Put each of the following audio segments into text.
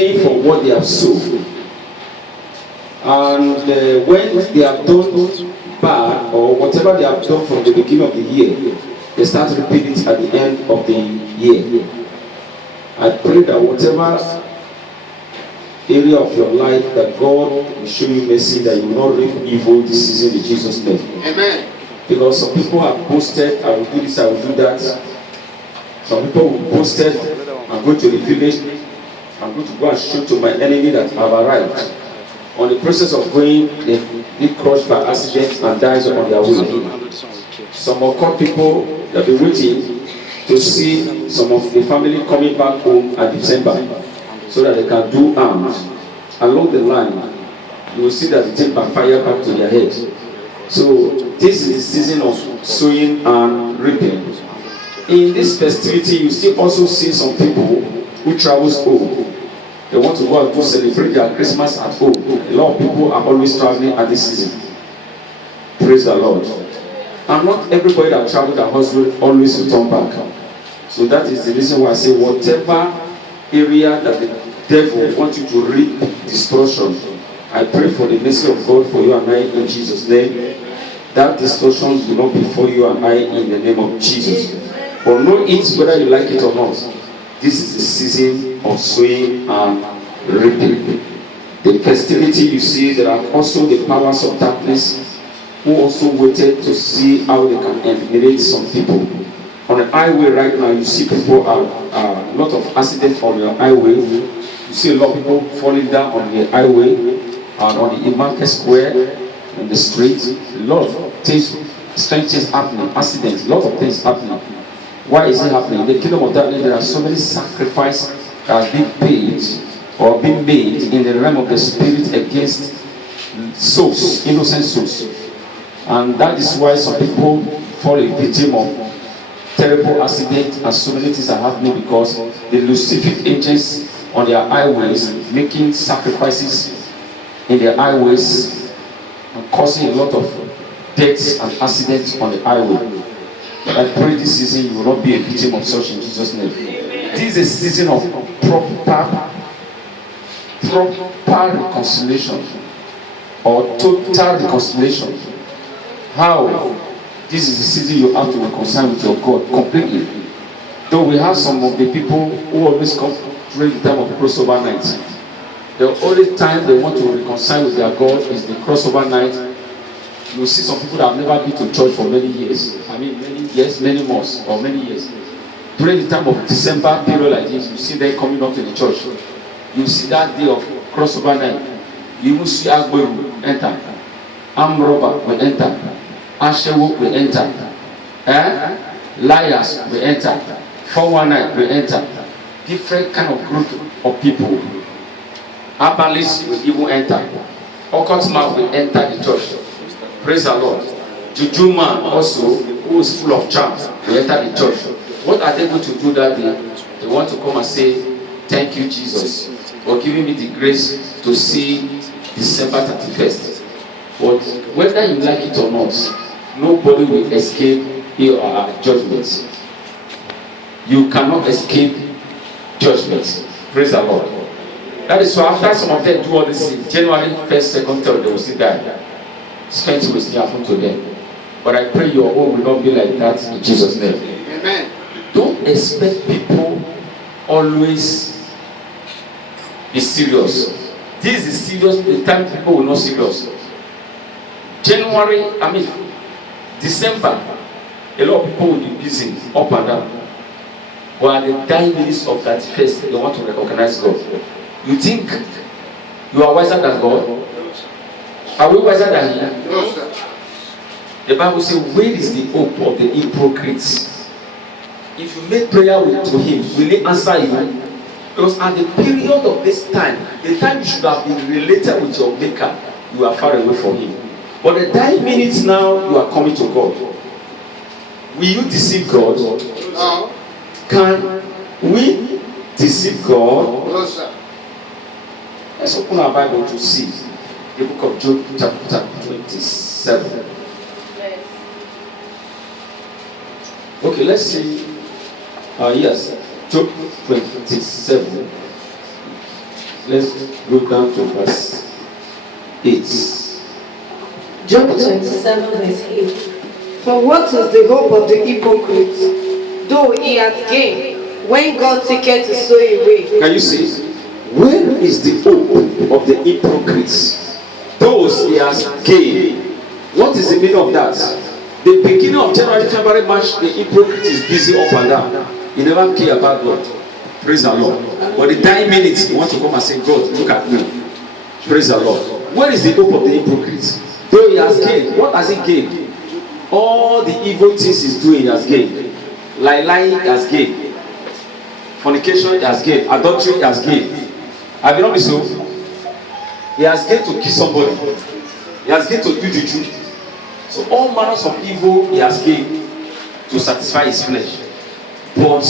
paying for what they have sown. And when they have done bad or whatever they have done from the beginning of the year, they start repeating it at the end of the year. I pray that whatever area of your life that God will show you mercy, that you will not reap evil this season in Jesus' name. Amen. Because some people have boasted, I will do this, I will do that. Some people will boasted, I'm going to the village, I'm going to go and show to my enemy that I've arrived. On the process of going, they get crushed by accident and dies on their way. Some occult people that be waiting to see some of the family coming back home at December so that they can do harm. Along the line, you will see that the thing backfire back to their head. So this is the season of sowing and reaping. In this festivity, you still also see some people who travels home. They want to go out to celebrate their Christmas at home. A lot of people are always traveling at this season. Praise the Lord. And not everybody that travels that always return back. So that is the reason why I say whatever area that the devil wants you to reap destruction, I pray for the mercy of God for you and I in Jesus' name. That destruction will not be for you and I in the name of Jesus. But know it whether you like it or not. This is the season of sowing and reaping. The festivity you see, there are also the powers of darkness who also waited to see how they can eliminate some people. On the highway right now, you see people a lot of accidents on the highway. You see a lot of people falling down on the highway and on the market square, in the streets. A lot of things, strange things happening, accidents, a lot of things happening. Why is it happening? In the kingdom of darkness, there are so many sacrifices that are being paid or being made in the realm of the spirit against souls, innocent souls. And that is why some people fall a victim of terrible accidents and so many things are happening because the Lucific agents on their highways making sacrifices in their highways and causing a lot of deaths and accidents on the highway. But I pray this season you will not be a victim of such in Jesus' name. This is a season of proper reconciliation or total reconciliation. How? This is the season you have to reconcile with your God completely. Though we have some of the people who always come during the time of the crossover night. The only time they want to reconcile with their God is the crossover night. You will see some people that have never been to church for many years. I mean, many years, many months, or many years. During the time of December period like this, you see them coming up to the church. You see that day of crossover night. You will see Agberu enter. Amroba will enter. Ashewo will enter. Liars will enter. 419 will enter. Different kind of group of people. Abalis will even enter. Occult man will enter the church. Praise the Lord. Juju man also, who is full of charms, will enter the church. What are they going to do that day? They want to come and say, thank you, Jesus, for giving me the grace to see December 31st. But whether you like it or not, nobody will escape your judgment. You cannot escape judgment. Praise the Lord. That is why after some of them do all this in January 1st, 2nd, 3rd, they will still die. Strength will still happen to them. But I pray your own will not be like that in Jesus' name. Amen. Don't expect people always be serious. This is serious, the time people will not serious. December, a lot of people will be busy up and down. But at the dying minutes of that first, they want to recognize God. You think you are wiser than God? Are we wiser than Him? No, sir. The Bible says, where is the hope of the hypocrites? If you make prayer to Him, will He answer you? Because at the period of this time, the time you should have been related with your Maker, you are far away from Him. But the dying minutes now, you are coming to God. Will you deceive God? No. Can we deceive God? No, sir. Let's open our Bible to see the book of Job, chapter 27. Okay, let's see. Yes, Job 27. Let's go down to verse 8. Job 27 verse 8. For what is the hope of the hypocrite, though he hath gained, when God taketh his soul away? Can you see? Where is the hope of the hypocrites? Those he has gained. What is the meaning of that? The beginning of January, February, March, the hypocrite is busy up and down. He never care about God. Praise the Lord. But the 9 minutes he want to come and say, God, look at me. Praise the Lord. Where is the hope of the hypocrite? Though he has gained, what has he gained? All the evil things he's doing, he has gained. Lying, he has gained. Fornication, he has gained. Adultery, he has gained. Have you not been so? He has gained to kill somebody. He has gained to do juju. So all manners of evil he has gained to satisfy his flesh. But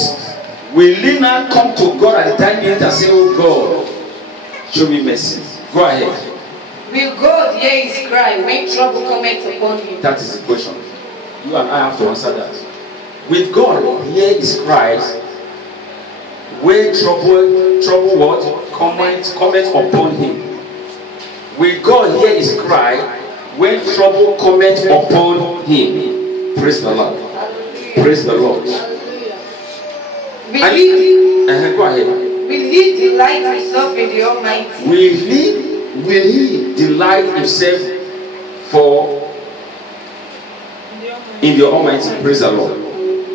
will he now come to God at the time and say, oh God, show me mercy? Go ahead. Will God hear his cry when trouble cometh upon him? That is the question. You and I have to answer that. Will God hear his cries when trouble what? Comment upon him? Will God hear his cry when trouble cometh upon him? Praise the Lord. Praise the Lord. Will he, go ahead. Will he delight himself in the Almighty? Will he delight himself in the Almighty? Praise the Lord.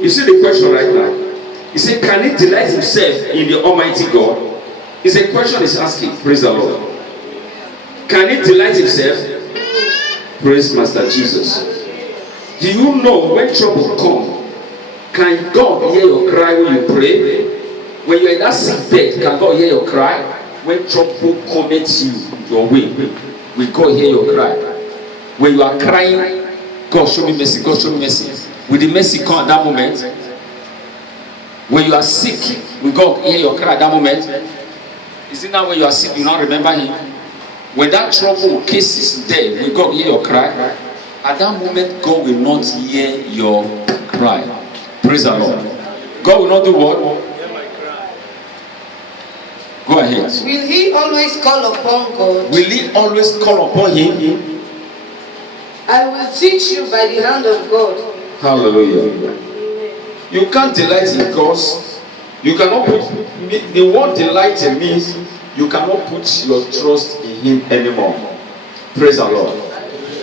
You see the question right now. He said, can he delight himself in the Almighty God? It's a question he's asking. Praise the Lord. Can he delight himself? Praise Master Jesus. Do you know when trouble comes? Can God hear your cry when you pray? When you're in that sick bed, can God hear your cry? When trouble comes your way, will God hear your cry? When you are crying, God show me mercy, God show me mercy. Will the mercy come at that moment? When you are sick, will God hear your cry at that moment? Is it now when you are sick, you not remember him? When that trouble case is there, will God hear your cry? At that moment, God will not hear your cry. Praise the Lord. God will not do what? Go ahead. Will he always call upon God? Will he always call upon him? I will teach you by the hand of God. Hallelujah. You can't delight in God. You cannot put the word delight means you cannot put your trust in him anymore. Praise the Lord.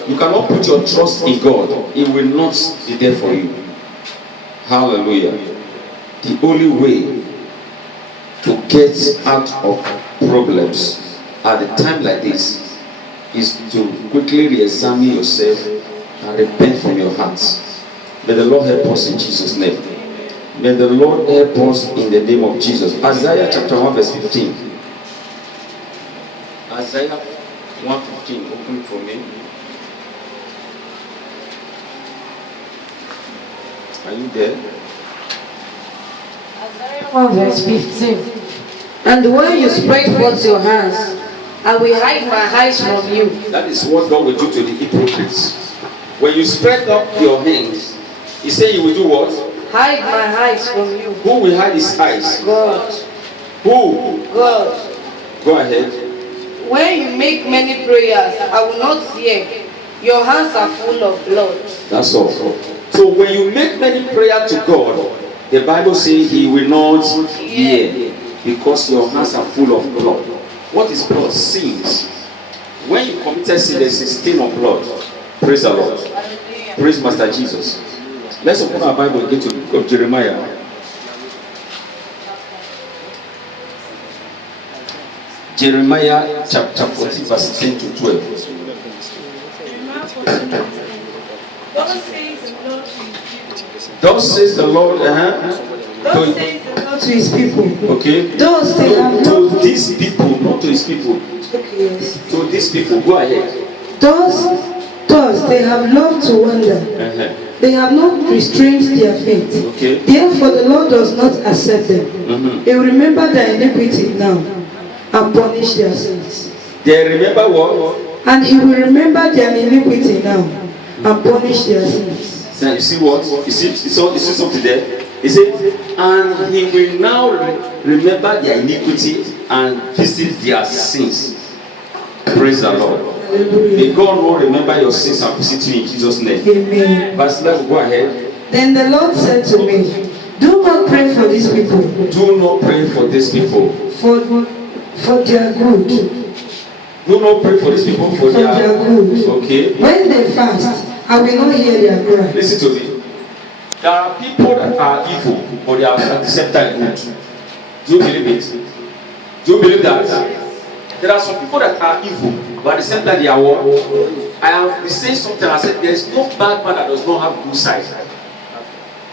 You cannot put your trust in God. He will not be there for you. Hallelujah. The only way to get out of problems at a time like this is to quickly re-examine yourself and repent from your hearts. May the Lord help us in Jesus' name. May the Lord help us in the name of Jesus. Isaiah chapter 1 verse 15. Isaiah 1:15. Open for me. Are you there? Isaiah 1 verse 15. And when you spread forth your hands, I will hide my eyes from you. That is what God will do to the hypocrites. When you spread up your hands, he said you will do what? Hide my eyes from you. Who will hide his eyes? God. Who? God. Go ahead. When you make many prayers, I will not hear. Your hands are full of blood. That's all. So when you make many prayers to God, the Bible says he will not hear because your hands are full of blood. What is blood? Sins. When you committed sin, there is a stain of blood. Praise the Lord. Praise Master Jesus. Let's open our Bible and get to the book of Jeremiah. Jeremiah chapter 14 verse 10 to 12. Thus says the Lord to his people. Okay. Thus they have to these people, not to his people. Okay, yes. To these people. Go ahead. Thus they have loved to wander. They have not restrained their faith. Okay. Therefore the Lord does not accept them. He will remember their iniquity now and punish their sins. They remember what? And he will remember their iniquity now and punish their sins. Now you see what? You see something there? He said, and he will now remember their iniquity and visit their sins. Praise the Lord. Hallelujah. May God will remember your sins and visit you in Jesus' name. Amen. Verse 11, go ahead. Then the Lord said to me, do not pray for these people, Do not pray for these people. for their good. Do not pray for these people for For their good. Okay. When they fast, I will not hear their cry. Listen to me. There are people that are evil, but they are at the same time good. Do you believe it? Do you believe that? There are some people that are evil, but at the same time they are what? I have been saying something. I said there is no bad man that does not have good side.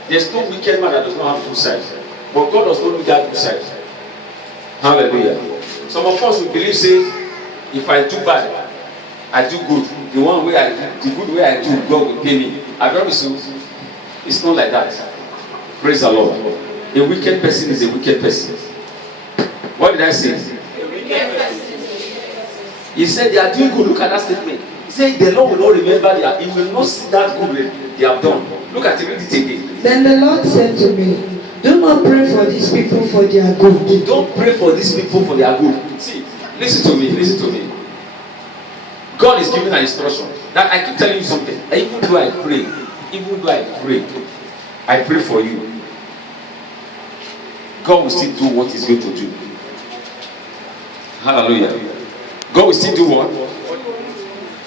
There is no wicked man that does not have good side. But God does not look at good side. Hallelujah. Some of us will believe, say, if I do bad, I do good. The one way I do, the good way I do, God will pay me. I promise you, it's not like that. Praise the Lord. A wicked person is a wicked person. What did I say? He said they are doing good. Look at that statement. He said the Lord will not remember their, he will not see that good they have done. Look at it, read it again. Then the Lord said to me, do not pray for these people for their good. Don't pray for these people for their good. See, listen to me, listen to me. God is giving an instruction. That I keep telling you something. Even though I pray for you, God will still do what He's going to do. Hallelujah. God will still do what?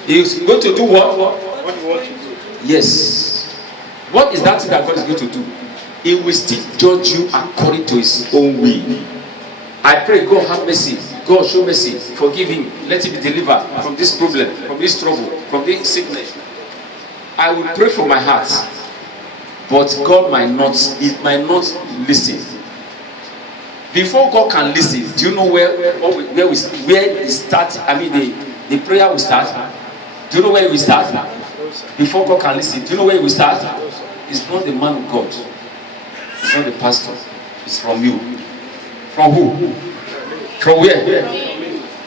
He's going to do what? What do you want to do? Yes. What is that thing that God is going to do? He will still judge you according to His own way. I pray God have mercy. God show mercy. Forgive him. Let him be delivered from this problem, from this trouble, from this sickness. I will pray from my heart. But God might not listen. Before God can listen, do you know where it starts? I mean the prayer will start. Do you know where we start? Before God can listen, do you know where we start? It's not the man of God. It's not the pastor. It's from you. From who? From where?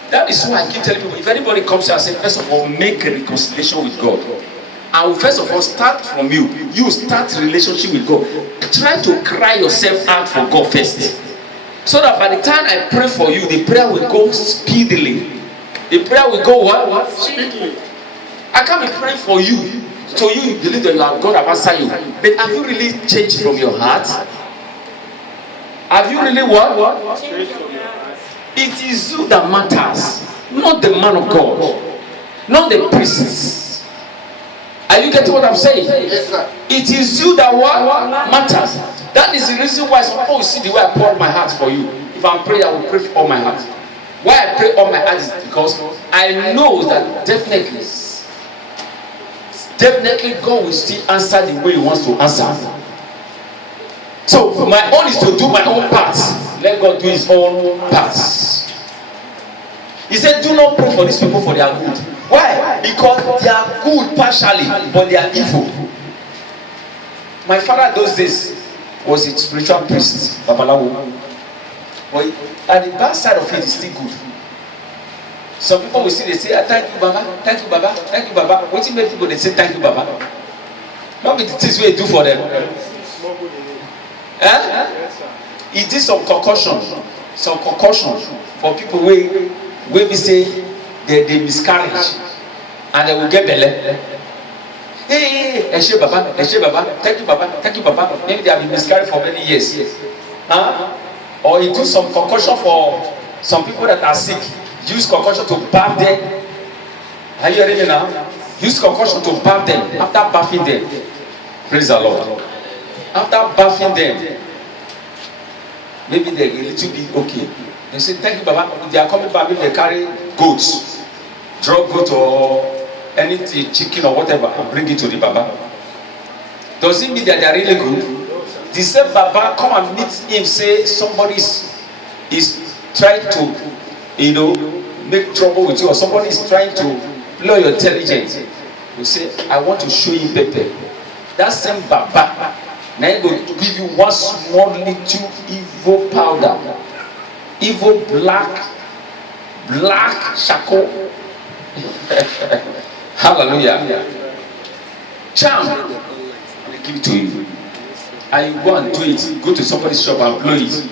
That is why I keep telling people, if anybody comes here and says, first of all, make a reconciliation with God. I will first of all start from you. You start relationship with God. Try to cry yourself out for God first. So that by the time I pray for you, the prayer will go speedily. The prayer will go what? Speedily. I can't be praying for you. So you believe that God have answered you. But have you really changed from your heart? Have you really what? Change from your heart. It is you that matters, not the man of God, not the priests. Are you getting what I'm saying? Yes, sir. It is you that what matters. That is the reason why some people see the way I pour my heart for you. If I'm praying, I will pray for all my heart. Why I pray all my heart is because I know that definitely God will still answer the way He wants to answer. So my own is to do my own part. Let God do His own parts. He said, do not pray for these people for their good. Why? Because they are good partially, but they are evil. My father those days was a spiritual priest, Babalawo. But at the back side of it is still good. Some people will see, they say, thank you, Baba, thank you, Baba, thank you, Baba. What do you make people they say thank you, Baba? Not be the things we do for them. He did some concussion for people where we say they miscarriage and they will get belly. Hey, Eshe Baba, thank you, Baba, thank you, Baba. Maybe they have been miscarried for many years. Or he do some concussion for some people that are sick. Use concussion to bath them. Are you hearing me now? Use concussion to bath them. After bathing them, praise the Lord. After bathing them, maybe they're a little bit okay. They say, thank you, Baba. If they are coming back, maybe they carry goats, drug goat or anything, chicken or whatever, and bring it to the Baba. Does it mean that they are really good? The same Baba come and meet him, say somebody is trying to, make trouble with you, or somebody is trying to blow your intelligence. You say, I want to show you better. That same Baba now he will give you one small little evil powder, evil black charcoal. Hallelujah. Charm, and they give it to you, and you go and do it. Go to somebody's shop and blow it.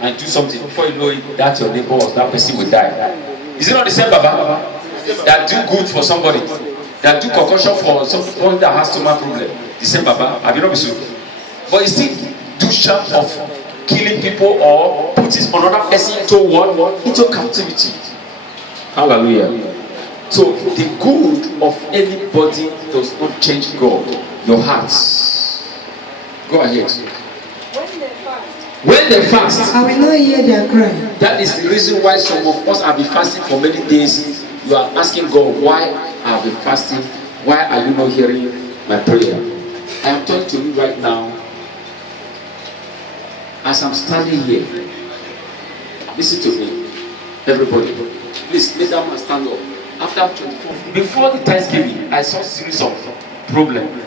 and do something. Before you know it, that your neighbor or that person will die. Is it not the same, Baba? That do good for somebody, that do concussion for someone that has stomach problem. The same, Baba. Have you not been so? But you still do short of killing people or putting another person into what? Into captivity. Hallelujah. So the good of anybody does not change God. Your hearts. Go ahead. When they fast, I will not hear their cry. that is the reason why some of us have been fasting for many days. You are asking God, why I have been fasting? Why are you not hearing my prayer? I am talking to you right now. As I'm standing here, listen to me, everybody. Please, let that man stand up. After 24, before the Thanksgiving, I saw a series of problems.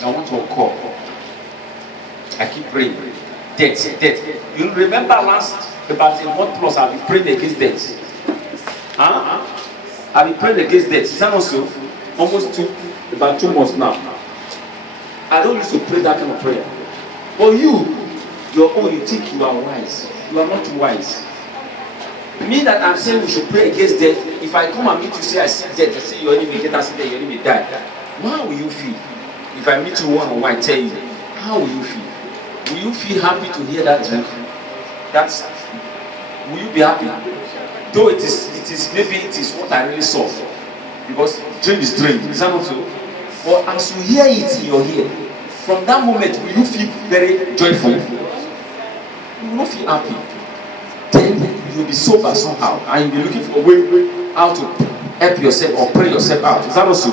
I want to call. I keep praying. Death. You remember last about a month plus I've been praying against death. I've been praying against death. Is that not so? Almost about 2 months now. I don't used to pray that kind of prayer. But your own, you think you are wise. You are not wise. Me that I'm saying we should pray against death. If I come and meet you, say I see death, I say your enemy get us there, your enemy die. How will you feel? If I meet you one on one, tell you, how will you feel? Will you feel happy to hear that dream? Will you be happy? Though it is what I really saw. Because dream is dream. Is that not so? But as you hear it in your ear, from that moment, will you feel very joyful? You will not feel happy. Then you will be sober somehow, and you'll be looking for a way how to help yourself or pray yourself out. Is that not so?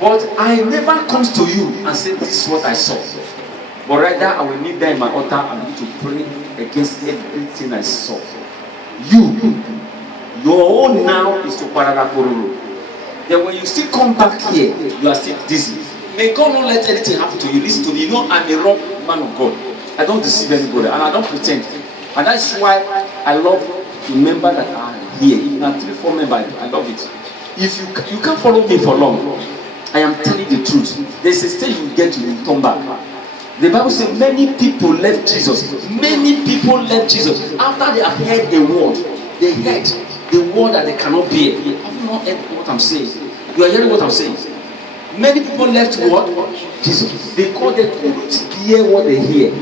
But I never comes to you and say, this is what I saw. But rather, I will kneel down in my altar and begin to pray against everything I saw. Your own now is to Paranakororo. Then when you still come back here, you are still dizzy. May God not let anything happen to you. Listen to me. You know, I'm a wrong man of God. I don't deceive anybody, and I don't pretend. And that's why I love the member that are here. If you are 3-4 members, I love it. If you can't follow me for long, I am telling the truth. There's a stage you get to, you turn back. The Bible says many people left Jesus. Many people left Jesus after they have heard a word. They heard the word that they cannot bear. Have you not heard what I'm saying? You are hearing what I'm saying? Many people left what? Jesus. Because they couldn't hear what they hear.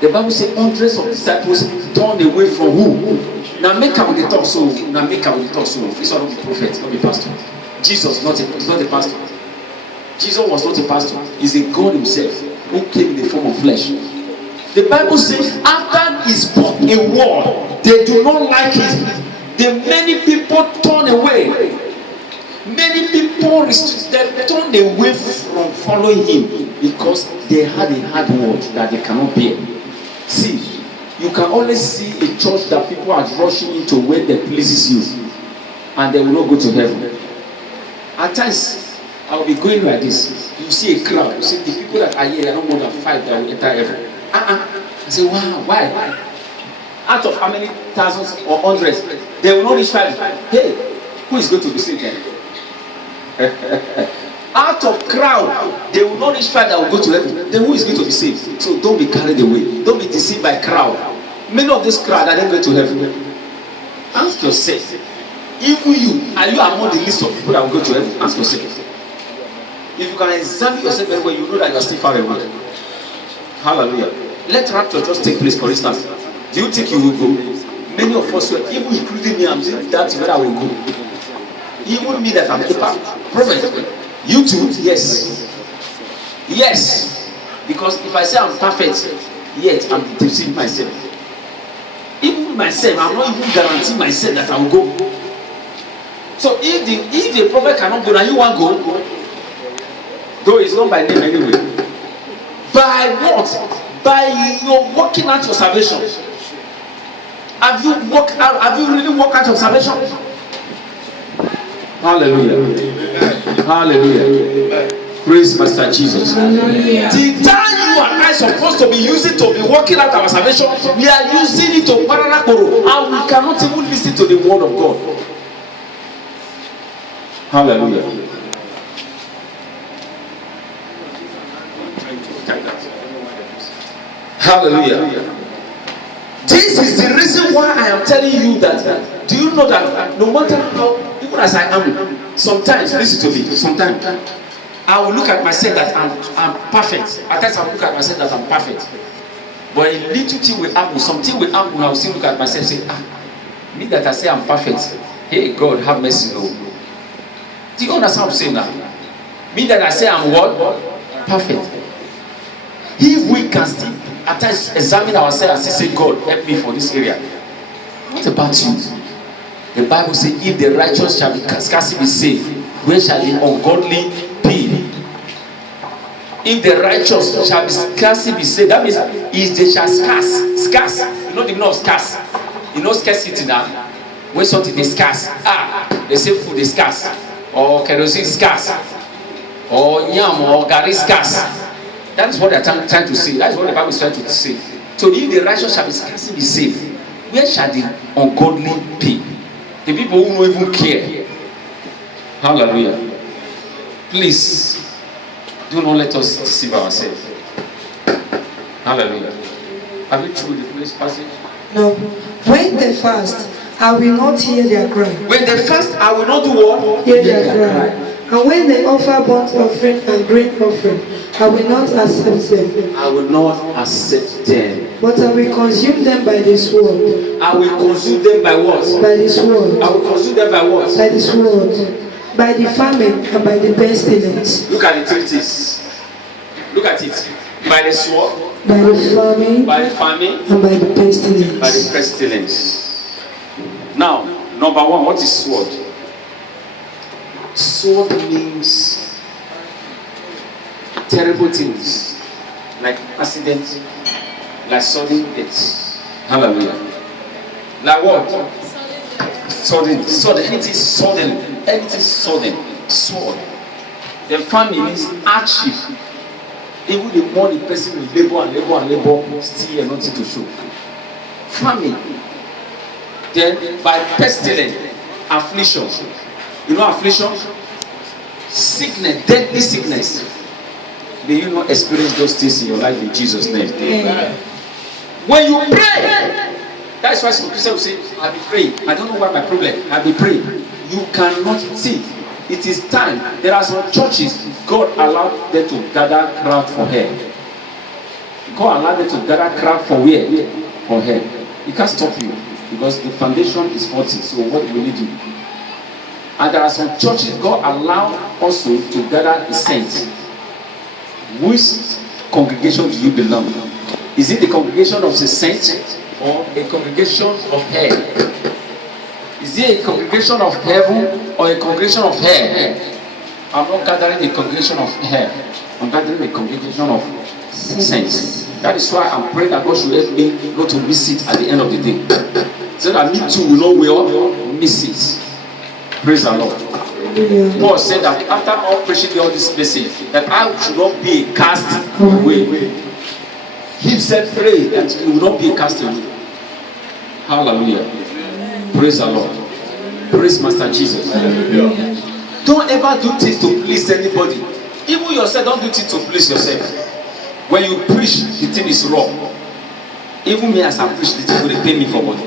The Bible says hundreds of disciples turned away from who? Now make up with the talk so. Now make up with the talk so. This one not the prophet, not the pastor. Jesus is not a pastor. Jesus was not a pastor. He's a God himself who came in the form of flesh. The Bible says after he spoke a word, they do not like it. The many people turn away. Many people they turned away from following him because they had a hard word that they cannot bear. See, you can always see a church that people are rushing into where they pleases you, and they will not go to heaven. At times, I will be going like this. You see a crowd. You see the people that are here, are not more than 5 that will enter heaven. I say, wow, why? Out of how many thousands or hundreds, they will not reach 5. Hey, who is going to be saved then? Out of crowd, they will not reach 5 that will go to heaven. Then who is going to be saved? So don't be carried away. Don't be deceived by crowd. Many of this crowd are not going to heaven. Ask yourself, even you, are you among the list of people that will go to heaven? Ask yourself. If you can examine yourself very well, you know that you are still far away. Hallelujah. Let rapture just take place, for instance. Do you think you will go? Many of us, even including me, I'm saying that's where I will go. Even me that I'm a prophet. You too? Yes. Yes. Because if I say I'm perfect, yet I'm deceiving myself. Even myself, I'm not even guaranteeing myself that I will go. So if the prophet cannot go, now you want to go? Though it's not by name anyway. By what? By your working out your salvation. Have you really worked out your salvation? Hallelujah. Hallelujah. Praise Master Jesus. Hallelujah. The time you and I supposed to be using to be working out our salvation, we are using it to Paranakoro, and we cannot even listen to the word of God. Hallelujah. Hallelujah. This is the reason why I am telling you that. Do you know that no matter how, even as I am, sometimes, listen to me, sometimes I will look at myself that I'm perfect. At times I will look at myself that I'm perfect. But a little thing will happen, something will happen, I will still look at myself and say, me that I say I'm perfect, hey God, have mercy, Lord. Do you understand what I'm saying now? Me that I say I'm what? Perfect. If we can still at times examine ourselves and say, God, help me for this area. What about you? The Bible says, if the righteous shall be scarcely be saved, where shall the ungodly be? If the righteous shall be scarcely be saved, that means is they shall scarce. You know the meaning of scarce. You know scarcity now. When something is scarce, they say food is scarce, or kerosene is scarce, or yam or gari is scarce. That is what they are trying to say. That is what the Bible is trying to say. So if the righteous shall be scarcely be saved, where shall the ungodly be? The people who don't even care. Hallelujah. Please, do not let us deceive ourselves. Hallelujah. Have you through the place passage? No. When they fast, I will not hear their cry. When they fast, I will not do what? Hear their cry. And when they offer burnt offering and grain offering, I will not accept them. I will not accept them. But I will consume them by the sword. I will consume them by what? By the sword. I will consume them by what? By the sword. By the famine and by the pestilence. Look at the treatise. Look at it. By the sword. By the famine. By the famine. And by the pestilence. By the pestilence. Now, number one, what is sword? Sword means terrible things, like accidents, like sudden deaths. Hallelujah. Like what? Sudden, anything sudden, sword. The famine means hardship. Even the more the person will labor, still nothing to show. Famine. Then by pestilence, affliction. You know affliction? Sickness, deadly sickness. May you not experience those things in your life in Jesus' name. Amen. When you pray, that's why some Christians will say, I'll be praying. I don't know what my problem. I'll be praying. You cannot see. It is time. There are some churches, God allowed them to gather crowd for her. God allowed them to gather crowd for where? For her. He can't stop you because the foundation is faulty. So what will you do? And there are some churches God allowed also to gather the saints. Which congregation do you belong? Is it the congregation of the saints or a congregation of hell? Is it a congregation of heaven or a congregation of hell? I'm not gathering a congregation of hell. I'm gathering a congregation of saints. That is why I'm praying that God should help me not to miss it at the end of the day. So that me too will not miss it. Praise the Lord. Paul said that after all preaching all this message, that I should not be a cast away. He said, pray that you will not be a cast away. Hallelujah. Praise the Lord. Praise Master Jesus. Don't ever do things to please anybody. Even yourself, don't do things to please yourself. When you preach, the thing is wrong. Even me as I preach, the thing will pay me for money.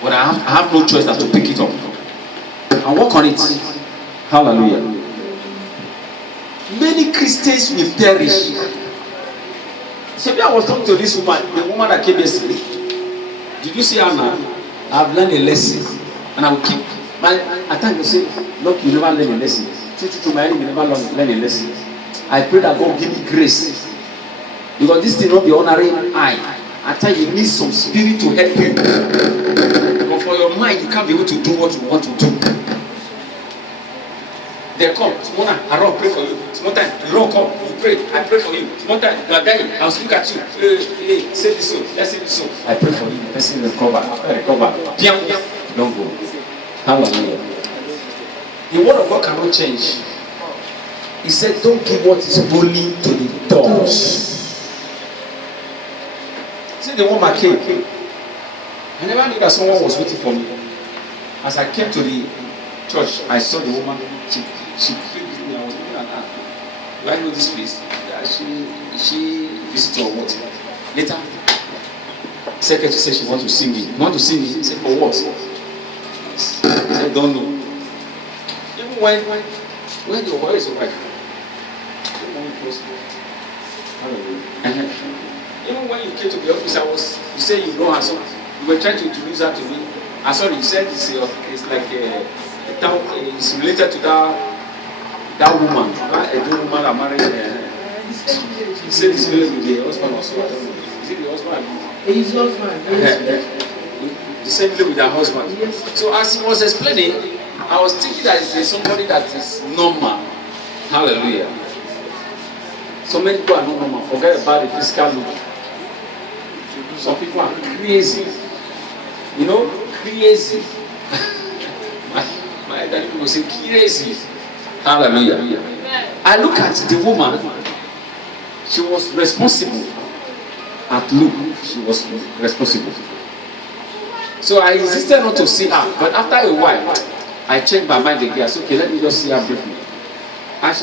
But I have no choice than to pick it up and work on it. Hallelujah. Many Christians will perish. So I was talking to this woman, the woman that came yesterday. Did you see her now? I've learned a lesson. And I will keep at times you say, look, you never learn a lesson. To my enemy, you never learn a lesson. I pray that God give me grace. Because this thing not be honoring eye. At times you need some spirit to help you. But for your mind, you can't be able to do what you want to do. They come, small time, I run, pray for you. Small time, you run, come, you pray, I pray for you. Small time, you are dying, I will look at you. Hey, say this so, let's say this so. I pray for you, the person will recover. Don't go. Hallelujah. The word of God cannot change. He said, don't give what is holy to the dogs. See the woman came. I never knew that someone was waiting for me. As I came to the church, I saw the woman. She came with me. I was looking at her. Do I know this place? She visited or what? Later, Secretary said she wants to see me. You want to see me? He said, for what? I said, don't know. Even when your wife is your wife, even when you came to the office, you said you know her, so you were trying to introduce her to me. I'm sorry, you said it's like it's related to that woman, a woman that married. You said it's related with the husband also. Is it the husband? His husband. The same way with her husband. Yes. So as he was explaining, I was thinking that it's somebody that is normal. Hallelujah. So many people are not normal. Forget about the physical look. Some people are crazy. You know, crazy. my daddy will say crazy. Hallelujah. I look at the woman. She was responsible. At look, she was responsible. So I insisted not to see her. But after a while, I changed my mind again. I said, okay, let me just see her briefly. As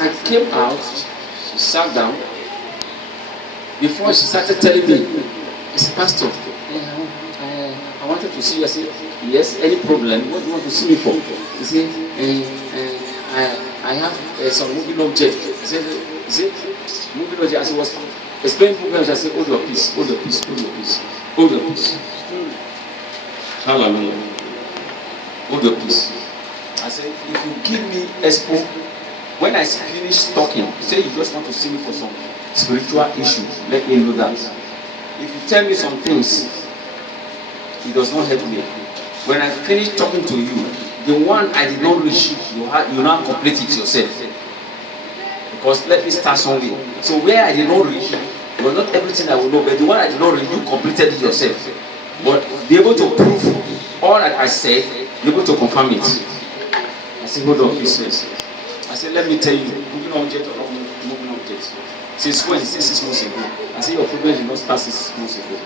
I came out, she sat down. Before she started telling me, I said, Pastor, I wanted to see you. I said, yes, any problem? What do you want to see me for? He said, I have some moving object. He said, moving object. As he was explaining moving object, I said, hold your peace, hold your peace, hold your peace, hold your peace. Hallelujah. Hold your peace. I said, if you give me expo, when I finish talking, say you just want to see me for some spiritual issue, let me know that. If you tell me some things, it does not help me. When I finish talking to you, the one I did not reach, you now complete it yourself. Because let me start somewhere. So where I did not reach, but not everything I will know, but the one I did not reach, you completed it yourself. But be able to prove all that I said, be able to confirm it. I said, hold on, please. I said, let me tell you, moving object or not moving object. Since when? Since 6 months ago. I said, your problem did not start 6 months ago.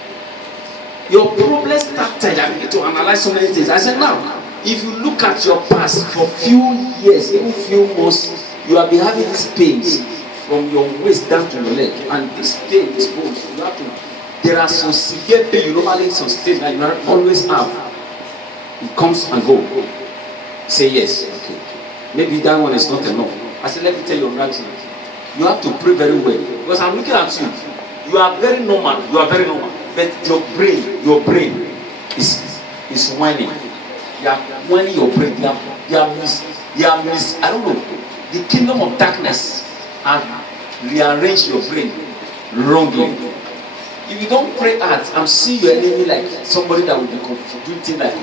Your problem started, I began to analyze so many things. I said, now, if you look at your past for few years, even few months, you have been having these pains from your waist down to your leg. And this pain, this bones, you have to. There are some severe pain you normally sustain that you always have. It comes and goes. Say yes. Okay. Maybe that one is not enough. I said, let me tell you right now. You have to pray very well. Because I'm looking at you. You are very normal. You are very normal. But your brain is whining. You are whining your brain. You are I don't know. The kingdom of darkness has rearranged your brain wrongly. If you don't pray hard, I'm seeing your enemy like somebody that will be confused, doing things like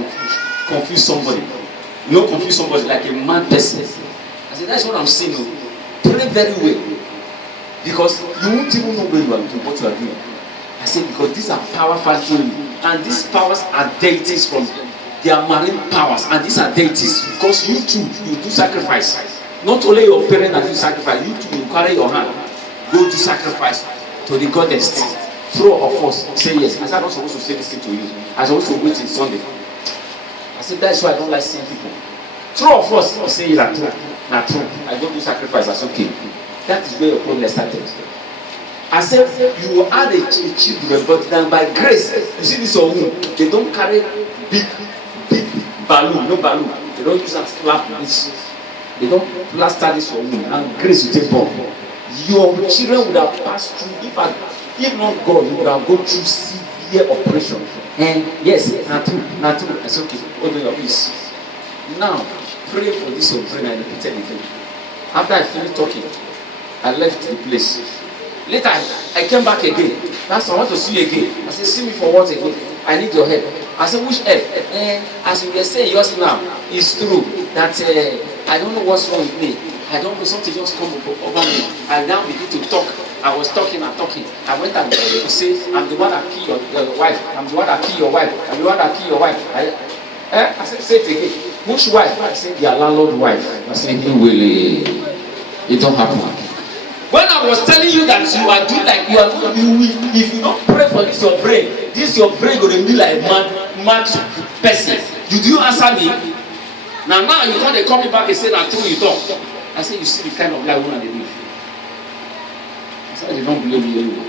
confuse somebody. You know, confuse somebody like a mad person. I said, that's what I'm seeing. Pray very well. Because you won't even know where you are doing, what you are doing. I said, because these are power fighting you. And these powers are deities from, they are marine powers. And these are deities. Because you too, you do sacrifice. Not only your parents that do sacrifice, you too, you carry your hand. Go do sacrifice to the goddess. Throw or force, say yes. I said, I'm not supposed to say this thing to you. I'm supposed to wait till Sunday. I said, that's why I don't like seeing people. Throw or force, say that true. Not true. I don't do sacrifice, that's okay. That is where your problem started. I said, you are the children, but then by grace, you see this on whom? They don't carry big balloon, no balloon. They don't use that slap this. They don't plaster this on whom. And grace will take bomb. Your children would have passed through, if not God, you would have gone through severe operation. And yes, not true. I said, okay, hold on your peace. Now, pray for this your brain and repeat anything. After I finished talking, I left the place. Later, I came back again. Pastor, I want to see you again. I said, see me for what again? I need your help. I said, which help? As you were saying yours now, it's true that I don't know what's wrong with me. I don't know, something just come over me. I now begin to talk. I was talking and talking. I went and began to say, I'm the one that killed your wife. I'm the one that killed your wife. I'm the one that killed your wife. I said, say it again. Which wife? I said, your landlord wife. I said, it don't happen. When I was telling you that you are doing like you are doing, if you don't pray for this your brain going to be like mad person. Did you answer me? Now you want to call me back and say that true you talk. I said, you see the kind of life woman they live. I said, they don't believe me anymore.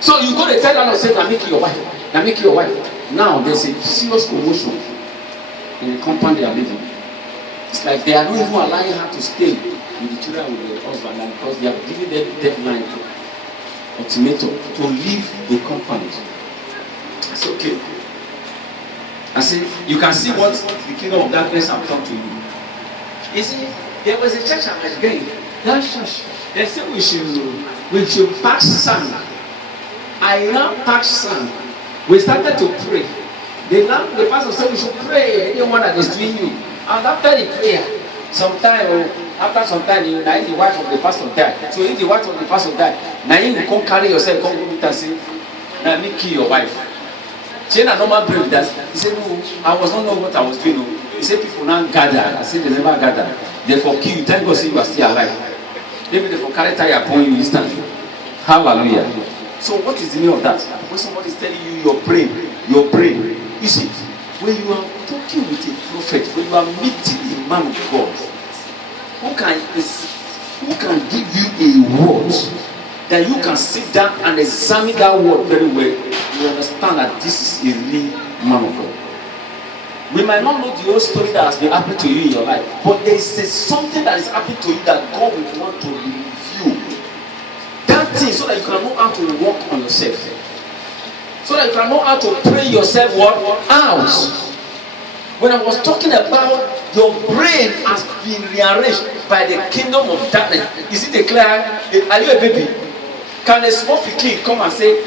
So you go to tell her and say, I'm making your wife. Now make your wife. Now there's a serious commotion in the compound they are living. It's like they are not even allowing her to stay with the children with the husband, and because they have given them deadline, ultimatum, to leave the compound. I said, okay. I said, you can see what the kingdom of darkness have done to you. You see, there was a church I was going. That church, they said we should pack sand. I ran pack sand. We started to pray. The pastor said we should pray anyone that is doing you. And after the prayer, after some time, now the wife of the pastor died. So if the wife of the pastor died, now you come carry yourself, come meet and say, now me kill your wife. She had a normal prayer with that. He said, no, I was not knowing what I was doing. He said, people now gather. I said, they never gather. Therefore, kill you. Thank God, say you are still alive. Maybe they for carry tire upon you instantly. Hallelujah. So what is the meaning of that? When somebody is telling you your brain. You see, when you are talking with a prophet, when you are meeting a man of God, who can give you a word that you can sit down and examine that word very well, you understand that this is a real man of God. We might not know the whole story that has been happening to you in your life, but there is something that is happening to you that God will want to review. That thing, so that you can know how to work on yourself. So that you can know how to pray yourself out. When I was talking about your brain has been rearranged by the kingdom of darkness. Is it a clear? Are you a baby? Can a small kid come and say,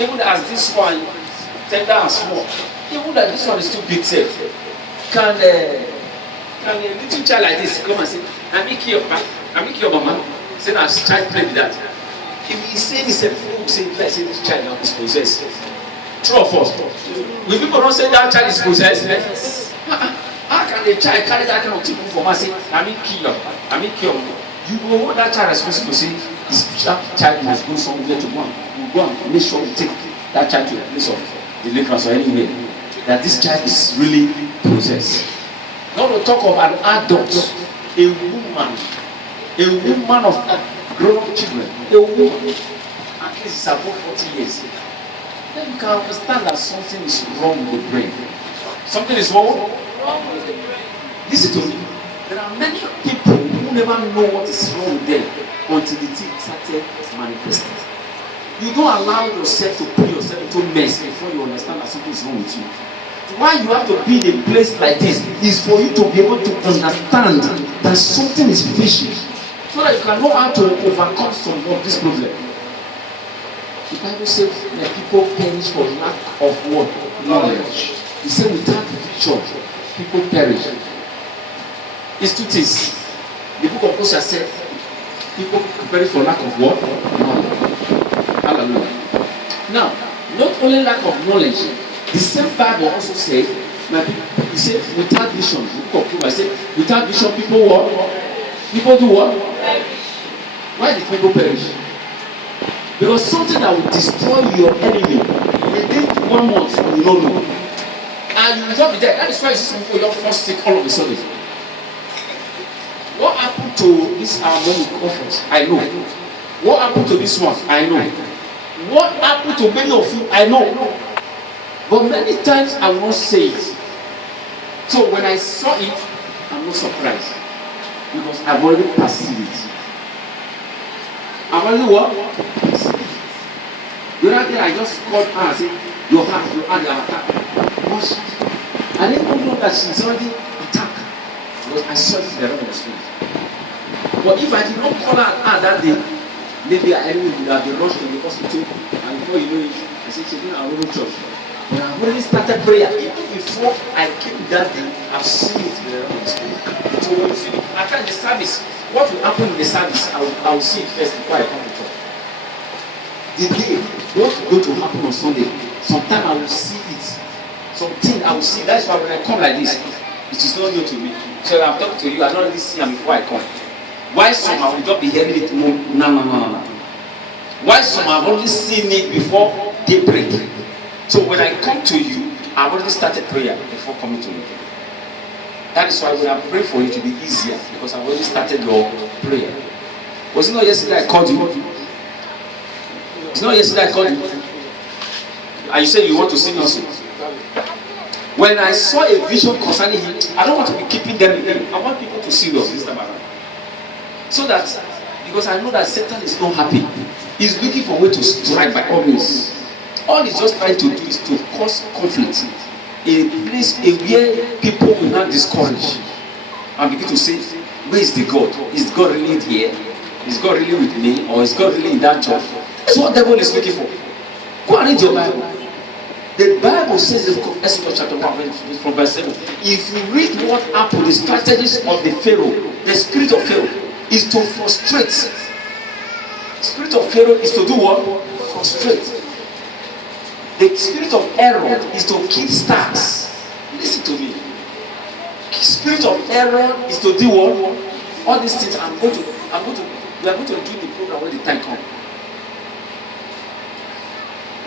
even as this one tender and small, even that this one is too big, safe? Can a little child like this come and say, I make your mama? Say that child play with that. If he say this, people will say, let's say this child now is possessed. True or false? When people don't say that child is possessed, how can a child carry that kind of thing from us? Say, I make your you know what that child is supposed to say? That child must go somewhere to go and make sure we take that child to a place of deliverance or anywhere. That this child is really possessed. Not to talk of an adult, a woman of grown-up children, a woman, at least it's above 40 years. Then you can understand that something is wrong with the brain. Something is wrong with the brain. Listen to me. There are many people who never know what is wrong with them until the thing started manifesting. You don't allow yourself to put yourself into mess before you understand that something is wrong with you. Why you have to be in a place like this is for you to be able to understand that something is fishy, so that you can know how to overcome some of this problem. The Bible says that people perish for lack of what? Knowledge. He said without vision, people perish. It's two things. The book of Hosea said people perish for lack of what? Knowledge. Hallelujah. Now, not only lack of knowledge, the same Bible also said, he said, without vision, the book of Proverbs said, without vision, people what? People do what? Why did people perish? Because something that will destroy your enemy within 1 month, you will not know. And you will not be there. That is why you see some people don't fall sick all of a sudden. What happened to this harmonic conference? I know. What happened to this one? I know. What happened to many of you? I know. But many times I will not say it. So when I saw it, I'm not surprised. Because I've already perceived it. I've already what? Perceived it. The other day I just called her and said, your heart, you are attacked. I didn't even know that she's already attacked. Because I saw it in the realm of the spirit. But if I did not call her that day, maybe I would have been rushed to the hospital, and before you know it, I said, she's in our own church. But I've already started prayer. Even before I came that day, I've seen it in the realm of the spirit. So when you see it, after the service, what will happen in the service, I will see it first before I come to church. The day, what's going to happen on Sunday, sometime I will see it. Something I will see. That's why when I come like this, it is not new to me. So I'm talking to you, I don't really see them before I come. Why some I will not be hearing it more? No. Why some I've already seen it before daybreak? So when I come to you, I've already started prayer before coming to you. That is why when I pray for you to be easier, because I've already started your prayer. Was it not yesterday I called you? It's not yesterday I called you. and you say you want to see me soon. When I saw a vision concerning him, I don't want to be keeping them in. I want people to see us this time around. So that, because I know that Satan is not happy. He's looking for a way to strike by all means. All he's just trying to do is to cause conflict. A place where people will not discourage and begin to say, where is the God? Is God really here? Is God really with me? Or is God really in that church? That's what the devil is looking for. Go and read your Bible. The Bible says in Exodus chapter 1 from verse 7, if you read what happened, the strategies of the Pharaoh, the spirit of Pharaoh is to frustrate. The spirit of Pharaoh is to do what? Frustrate. The spirit of Aaron is to kill stars. Listen to me. The spirit of Aaron is to do what? All these things we are going to do the program when the time comes.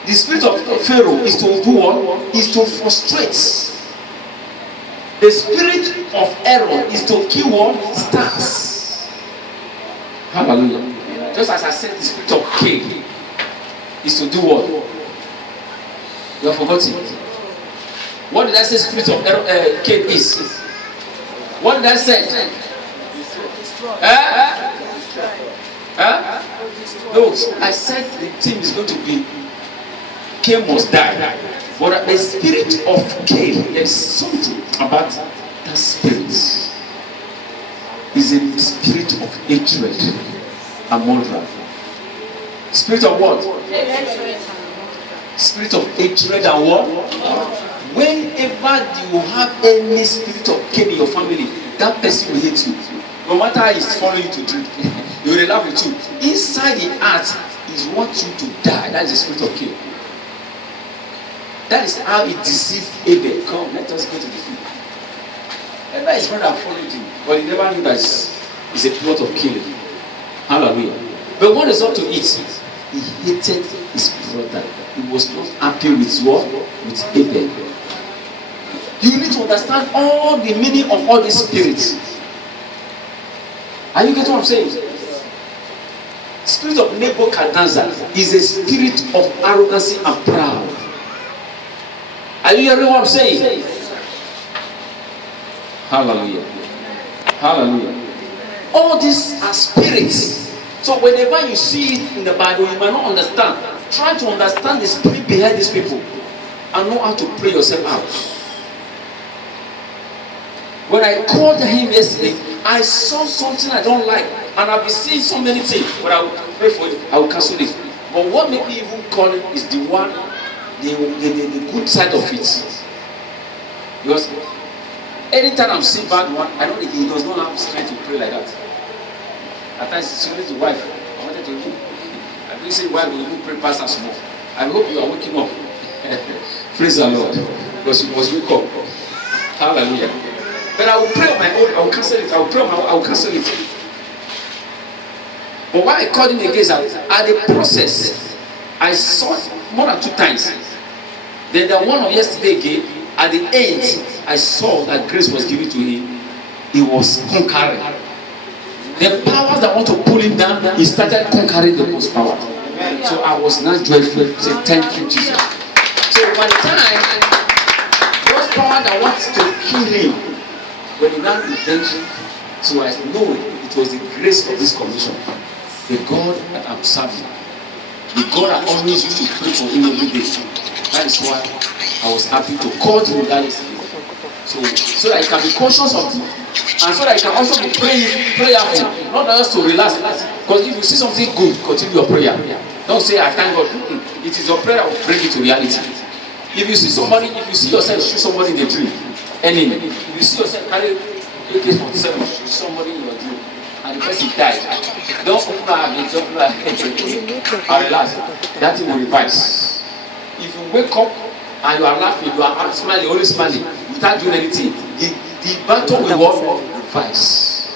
The spirit of Pharaoh is to do what? Is to frustrate. The spirit of Aaron is to kill what? Stars. Hallelujah. Just as I said, the spirit of Cain is to do what? You have forgotten. What did I say spirit of Cain is? What did I say? No, I said the team is going to be Cain must die. But the spirit of Cain, there is something about that spirit. Is a spirit of hatred and murder. Spirit of what? Spirit of hatred and what? Whenever you have any spirit of Cain in your family, that person will hate you. No matter how he's following you to drink, he will laugh with you. Inside the heart, he wants you to die. That is the spirit of Cain. That is how he deceived Abel. Come, let us go to the field. Ever his brother followed him, but he never knew that it's a plot of killing. Hallelujah. But what is up to it? He hated his brother. He was not happy with what? With Abel. You need to understand all the meaning of all these spirits. Are you getting what I'm saying? Spirit of Nebuchadnezzar is a spirit of arrogancy and proud. Are you hearing what I'm saying? Hallelujah. Hallelujah. All these are spirits. So whenever you see it in the Bible, you might not understand. Try to understand the spirit behind these people and know how to pray yourself out. When I called him yesterday, I saw something I don't like, and I've been seeing so many things, but I will pray for it, I will cancel it. But what made me even call it is the one, the good side of it. Because anytime I'm seeing bad one, I know that he does not have strength to pray like that. At times, she was the wife. I wanted to do. I believe say why will you pray past as more. I hope you are waking up. Praise the Lord. Because you must wake up. Hallelujah. But I will pray on my own. I will cancel it. I will pray on my own. I will cancel it. But why I called him again is that at the process, I saw it more than 2 times. Then the one of yesterday again, at the end, I saw that grace was given to him. He was conquering. The powers that want to pull him down, he started conquering the most power. So I was not joyful. Say thank you, Jesus. So by the time those powers that want to kill him, when he ran redemption, so I know it was the grace of this commission. The God that I'm serving, the God that always used to pray for him every day. That is why I was happy to call him that yesterday. So that he can be conscious of it, and so that he can also be prayerful, not just to relax. Because if you see something good, continue your prayer. Don't say I thank God. It is your prayer that will bring it to reality. If you see somebody, if you see yourself shoot somebody in a dream, enemy. If you see yourself carry AK-47, shoot somebody in your dream, and the person died, don't open our eyes, don't open our head and relax. That thing will revise. If you wake up and you are laughing, you are smiling, always smiling, without doing anything, the battle will revise.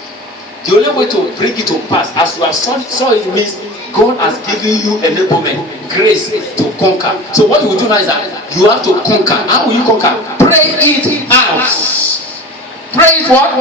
The only way to bring it to pass, as you have saw it, means God has given you enablement, grace to conquer. So what you will do now is that you have to conquer. How will you conquer? Pray it out. Pray it what?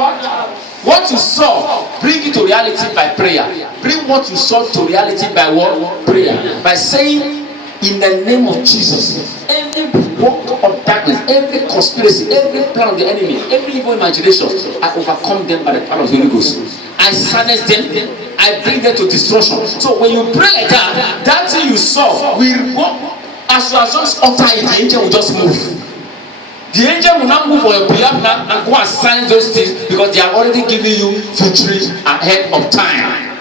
What you saw, bring it to reality by prayer. Bring what you saw to reality by what? Prayer. By saying, In the name of Jesus, every work of darkness, every conspiracy, every plan of the enemy, every evil imagination, I overcome them by the power of the Holy Ghost. I silence them, I bring them to destruction. So when you pray like that, that thing you saw will walk. As you are just utter it, the angel will just move. The angel will not move on your behalf and go and silence those things because they are already giving you victory ahead of time.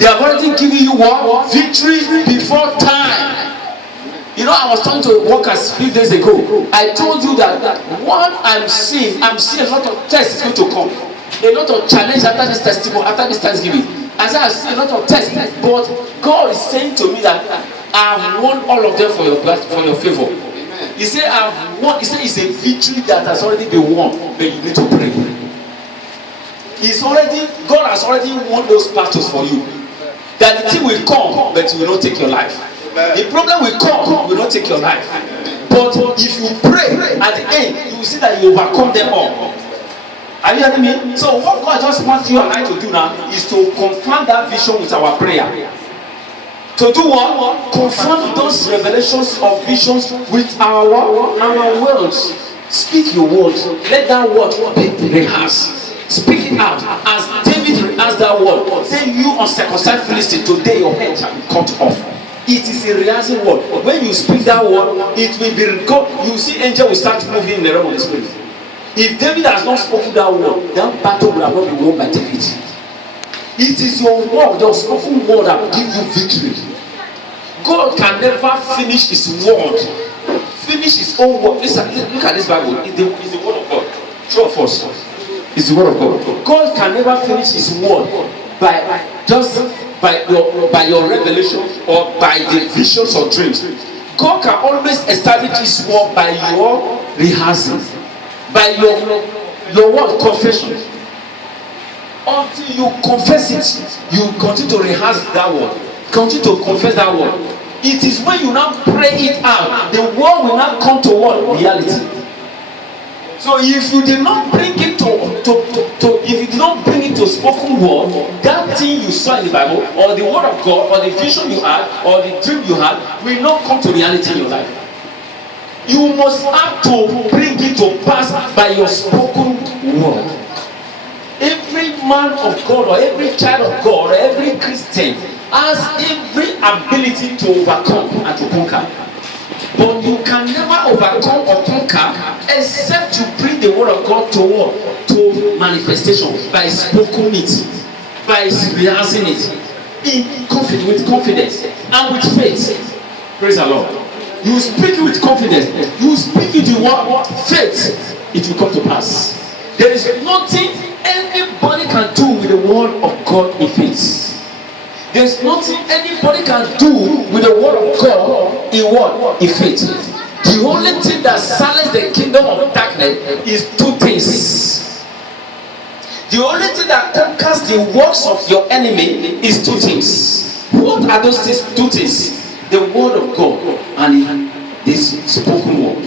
They have already given you what? Victory before time. You know, I was talking to workers a few days ago. I told you that what I'm seeing a lot of tests going to come. A lot of challenge after this testimony, after this Thanksgiving. As I see a lot of tests, but God is saying to me that I have won all of them for your favor. He said, I've won. He said it's a victory that has already been won, but you need to pray. God has already won those battles for you. That the thing will come, but it will not take your life. The problem will come, will not take your life. But if you pray at the end, you will see that you overcome them all. Are you hearing me? So what God just wants you and I to do now is to confirm that vision with our prayer. To do what? Confirm those revelations of visions with our words. Speak your words. Let that word be rehearsed. Speak it out. As David rehearsed that word, say, you uncircumcised Philistine, today your head shall be cut off. It is a rehearsing word. When you speak that word, it will be recorded. You see, angel will start moving in the realm of the spirit. If David has not spoken that word, that battle will have not been won by David. It is your word, your spoken word, that will give you victory. God can never finish his word. Finish his own word. Listen, look at this Bible. It's the word of God. True of us. It's the word of God. God can never finish his word by your revelation or by the visions or dreams. God can always establish his word by your rehearsing, by your word confession. Until you confess it, you continue to rehearse that word, continue to confess that word. It is when you now pray it out, the word will not come to what? Reality. So if you did not bring it if you did not bring it to spoken word, that thing you saw in the Bible, or the word of God, or the vision you had, or the dream you had, will not come to reality in your life. You must have to bring it to pass by your spoken word. Every man of God, or every child of God, or every Christian has every ability to overcome and to conquer. But you can never overcome or conquer except you bring the word of God to what? To manifestation by spoken it, by rehearsing it, with confidence and with faith. Praise the Lord. You speak it with confidence. You speak it in what? Faith. It will come to pass. There is nothing anybody can do with the word of God in faith. There is nothing anybody can do with the word of God in what? In faith. The only thing that silences the kingdom of darkness is two things. The only thing that conquers the works of your enemy is two things. What are those two things? The word of God and this spoken word.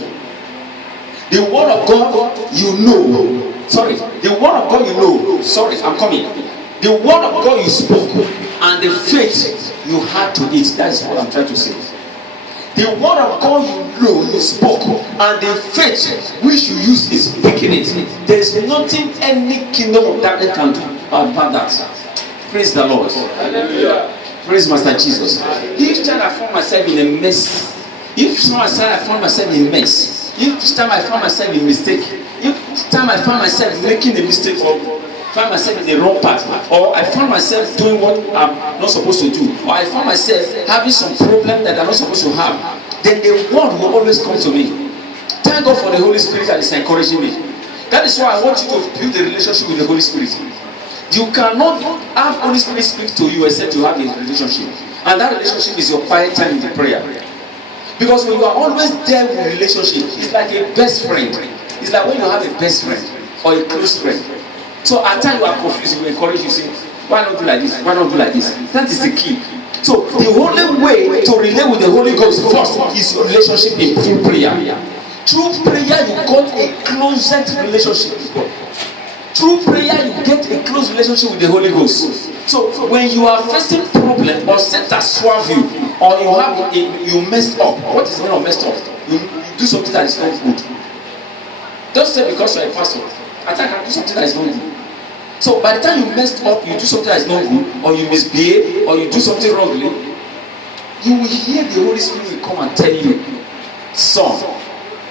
The word of God you know. Sorry, the word of God you know. Sorry, I'm coming. The word of God you spoke and the faith you had to it. That is what I'm trying to say. The word of God you know, you spoke, and the faith which you use is speaking it. There is nothing any kingdom of darkness can do about that. Praise the Lord. Hallelujah. Praise Master Jesus. Each time I found myself in a mess, each time I found myself in a mess, each time I found myself in mistake, each time I found myself making a mistake or find myself in the wrong path, or I found myself doing what I'm not supposed to do, or I found myself having some problem that I'm not supposed to have, then the word will always come to me. Thank God for the Holy Spirit that is encouraging me. That is why I want you to build a relationship with the Holy Spirit. You cannot have Holy Spirit speak to you except you have a relationship, and that relationship is your quiet time in the prayer. Because when you are always there with a relationship, it's like a best friend. It's like when you have a best friend or a close friend. So at times you are confused, you encourage you, say, why not do like this? Why not do like this? That is the key. So the only way to relate with the Holy Ghost first is your relationship through prayer. Through prayer you got a closer relationship with God. Through prayer you get a close relationship with the Holy Ghost. So when you are facing problem or set that swerve you, or you messed up. What is the meaning of messed up? You do something that is not good. Don't say because you're a pastor, I think I can do something that is not good. So by the time you messed up, you do something that is not good, or you misbehave, or you do something wrongly, you will hear the Holy Spirit will come and tell you, son,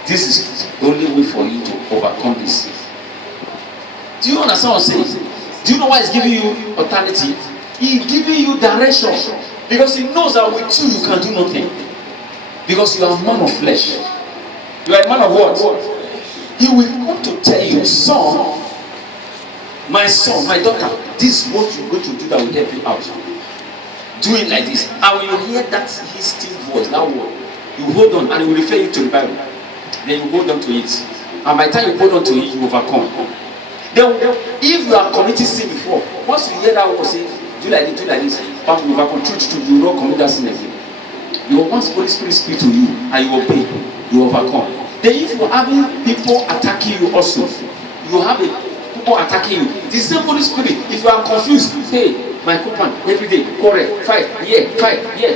this is the only way for you to overcome this. Do you understand what I'm saying? Do you know why he's giving you authority? He's giving you direction. Because he knows that with you, you can do nothing. Because you are a man of flesh. You are a man of what? He will come to tell you, son, my daughter, this is what you're going to do that will help you out. Do it like this. And when you hear that his still voice, that word, you hold on and it will refer you to the Bible. Then you hold on to it. And by the time you hold on to it, you overcome. Then, if you are committing sin before, once you hear that word say, do like this, but you overcome, truth, you will not commit that sin again. You once the Holy Spirit speak to you and you obey, you overcome. Then if you are having people attacking you also, you have people attacking you. The same Holy Spirit, if you are confused, hey, my coupon, every day, quarrel, fight,